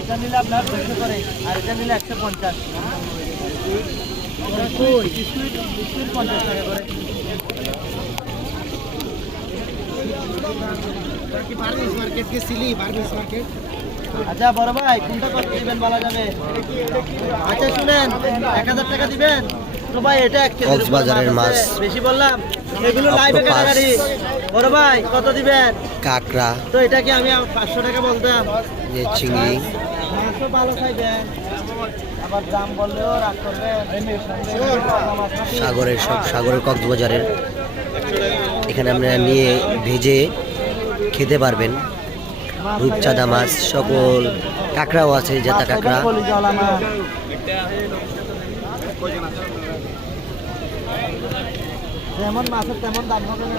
এটা নিলে আপনার 200 করে, আর এটা নিলে 150। 50 টাকা করে। আচ্ছা বড় ভাই, কোনটা কত দিবেন বলা যাবে? আচ্ছা শুনেন, 1000 টাকা দিবেন তো ভাই। এটা 1 কেজি কক্সবাজারের মাছ, বেশি বললাম। এগুলো লাইভে কাটাকাটি। বড় ভাই কত দিবেন? কাঁকড়া, তো এটা কি আমি 500 টাকা বলতাম? যে চিংড়ি, মাছও ভালো খাইবেন, আবার দাম বললেও রাগ করবেন। সাগরের কক্সবাজারের এখানে আপনারা নিয়ে ভেজে খেতে পারবেন। রূপচাঁদা মাছ, সকল কাঁকড়াও আছে, জেতা কাঁকড়া। যেমন মাছের তেমন দাম হবে না।